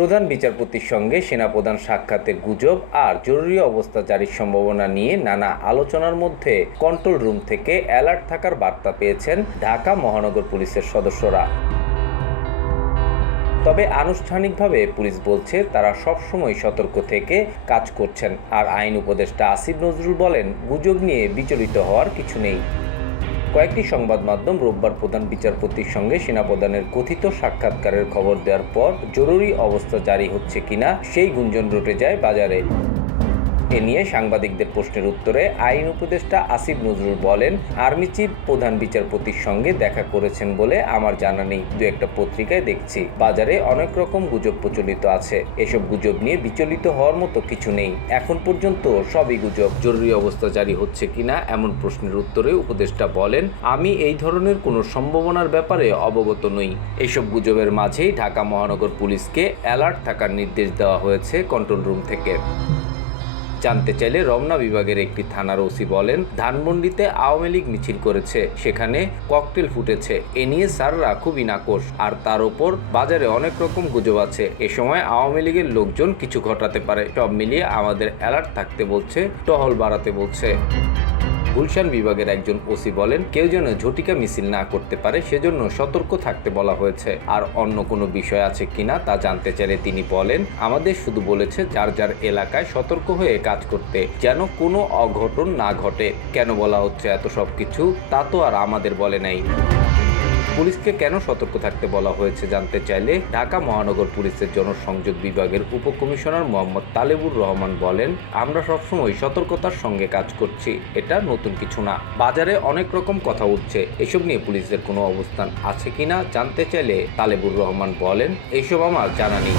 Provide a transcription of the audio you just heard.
প্রধান বিচারপতির সঙ্গে সেনাপ্রধান সাক্ষাতের গুজব আর জরুরি অবস্থা জারির সম্ভাবনা নিয়ে নানা আলোচনার মধ্যে কন্ট্রোল রুম থেকে অ্যালার্ট থাকার বার্তা পেয়েছেন ঢাকা মহানগর পুলিশের সদস্যরা। তবে আনুষ্ঠানিকভাবে পুলিশ বলছে, তারা সবসময় সতর্ক থেকে কাজ করছেন। আর আইন উপদেষ্টা আসিফ নজরুল বলেন, গুজব নিয়ে বিচলিত হওয়ার কিছু নেই। কয়েকটি সংবাদ মাধ্যম রোববার প্রধান বিচারপতির সঙ্গে সেনাপ্রধানের কথিত সাক্ষাৎকারের খবর দেওয়ার পর জরুরি অবস্থা জারি হচ্ছে কিনা সেই গুঞ্জন রটে যায় বাজারে। এ নিয়ে সাংবাদিকদের প্রশ্নের উত্তরে আইন উপদেষ্টা আসিফ নজরুল বলেন, আর্মি চিফ প্রধান বিচারপতির সঙ্গে দেখা করেছেন বলে আমার জানা নেই। দু একটা পত্রিকায় দেখছি। বাজারে অনেক রকম গুজব প্রচলিত আছে। এসব গুজব নিয়ে বিচলিত হওয়ার মতো কিছু নেই। এখন পর্যন্ত সবই গুজব। জরুরি অবস্থা জারি হচ্ছে কিনা এমন প্রশ্নের উত্তরে উপদেষ্টা বলেন, আমি এই ধরনের কোনো সম্ভাবনার ব্যাপারে অবগত নই। এসব গুজবের মাঝেই ঢাকা মহানগর পুলিশকে অ্যালার্ট থাকার নির্দেশ দেওয়া হয়েছে কন্ট্রোল রুম থেকে। জানতে চাইলে রমনা বিভাগের একটি থানার ওসি বলেন, ধানমন্ডিতে আওয়ামী লীগ মিছিল করেছে, সেখানে ককটেল ফুটেছে। এ নিয়ে স্যাররা খুবই নাকোশ আর তার ওপর বাজারে অনেক রকম গুজব আছে। এ সময় আওয়ামী লীগের লোকজন কিছু ঘটাতে পারে। সব মিলিয়ে আমাদের অ্যালার্ট থাকতে বলছে, টহল বাড়াতে বলছে। গুলশান বিভাগের একজন ওসি বলেন, কেউ যেন ঝটিকা মিছিল না করতে পারে, সেজন্য সতর্ক থাকতে বলা হয়েছে। আর অন্য কোনো বিষয় আছে কিনা তা জানতে চাইলে তিনি বলেন, আমাদের শুধু বলেছে যার যার এলাকায় সতর্ক হয়ে কাজ করতে, যেন কোনো অঘটন না ঘটে। কেন বলা হচ্ছে এত সব কিছু তা তো আর আমাদের বলে নাই। পুলিশকে কেন সতর্ক থাকতে বলা হয়েছে জানতে চাইলে ঢাকা মহানগর পুলিশের জনসংযোগ বিভাগের উপকমিশনার মোহাম্মদ তালেবুর রহমান বলেন, আমরা সবসময় সতর্কতার সঙ্গে কাজ করছি, এটা নতুন কিছু না। বাজারে অনেক রকম কথা উঠছে, এসব নিয়ে পুলিশের কোনো অবস্থান আছে কিনা জানতে চাইলে তালেবুর রহমান বলেন এইসব আমার জানা নেই।